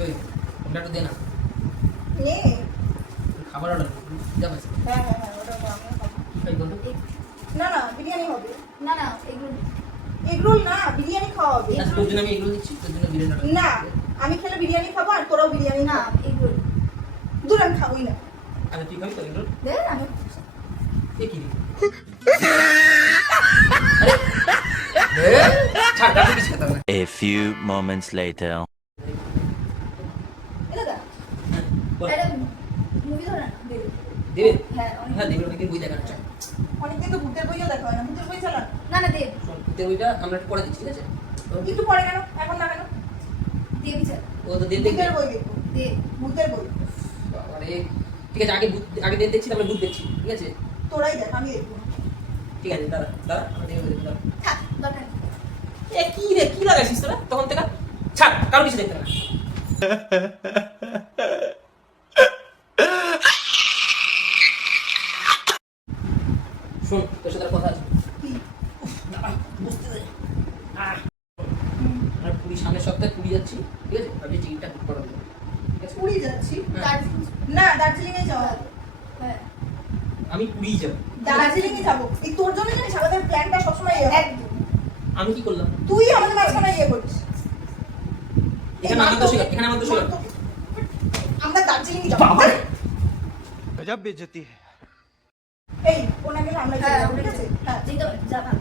ওই ওটা একটু দে না নে খাবার অর্ডার যা পাস হ্যাঁ হ্যাঁ হ্যাঁ ওটা আমি খাবো। এই বন্ধু না না বিরিয়ানি হবে। না না এগুলো এগরোল না বিরিয়ানি খাওয়া হবে। আচ্ছা তোর জন্য আমি এগুলো দিচ্ছি তোর জন্য বিরিয়ানি order না দিচ্ছি। আমি খেলে বিরিয়ানি খাবো আর তোরাও বিরিয়ানি না খাবো। এগুলো দূর আমি খাবোই না। আচ্ছা তুই খাবি তো এগুলো দে আমি এ কি রে আরে ছাড় দাঁড়া কিছু খেতে হবে না A few moments later. এটা দা হ্যাঁ, বল। এটা মুভি ধরে না দে দেবে হ্যাঁ অনেক হ্যাঁ দেবে অনেকদিন বই দেখা যাচ্ছে অনেকদিন তো ভূতের বইও দেখা হয় না। ভূতের বই চালান না না দে শোন ভূতের বইটা আমরা একটু পরে দিচ্ছি ঠিক আছে তো একটু পরে কেন এখন না কেন দে বিচার ও তো দেন দেখবে ভূতের বই দেখবো। দে ভূতের বই আরে ঠিক আছে আগে দেন দেখছি তারপরে ভূত দেখছি ঠিক আছে তোরাই দেখ আমি দেখবো না। ঠিক আছে দাঁড়া দাঁড়া আমি দেখবো দেখবো দাঁড়া। থাক দরকার নেই। এ কি রে কি লাগাইছিস তোরা তখন থেকে ছাড় কারো কিছু দেখতে না শোন তোর সাথে একটা কথা আছে কি দাঁড়া, বসতে দে। আমরা পুরী সামনের সপ্তাহে পুরী যাচ্ছি ঠিক আছে আমি টিকিটটা বুক করে দেবো ঠিক আছে পুরী যাচ্ছি হ্যাঁ, দার্জিলিং না দার্জিলিং এ যাওয়া হবে। হ্যাঁ আমি পুরী যাবো দার্জিলিং এ যাবো এই তোর জন্য জানিস আমাদের প্ল্যানটা সবসময় এ হয়। একদম আমি কি করলাম তুই আমাদের মাঝখানে ইয়ে করছিস। এখানে আমার দোষ এখানে আমার দোষ আমরা দার্জিলিং যাবো বাবা गजब बेइज्जती है। এই ওনাকে আমরা হ্যাঁ যাবো আমরা ঠিক আছে হ্যাঁ যেতে যা ভাগ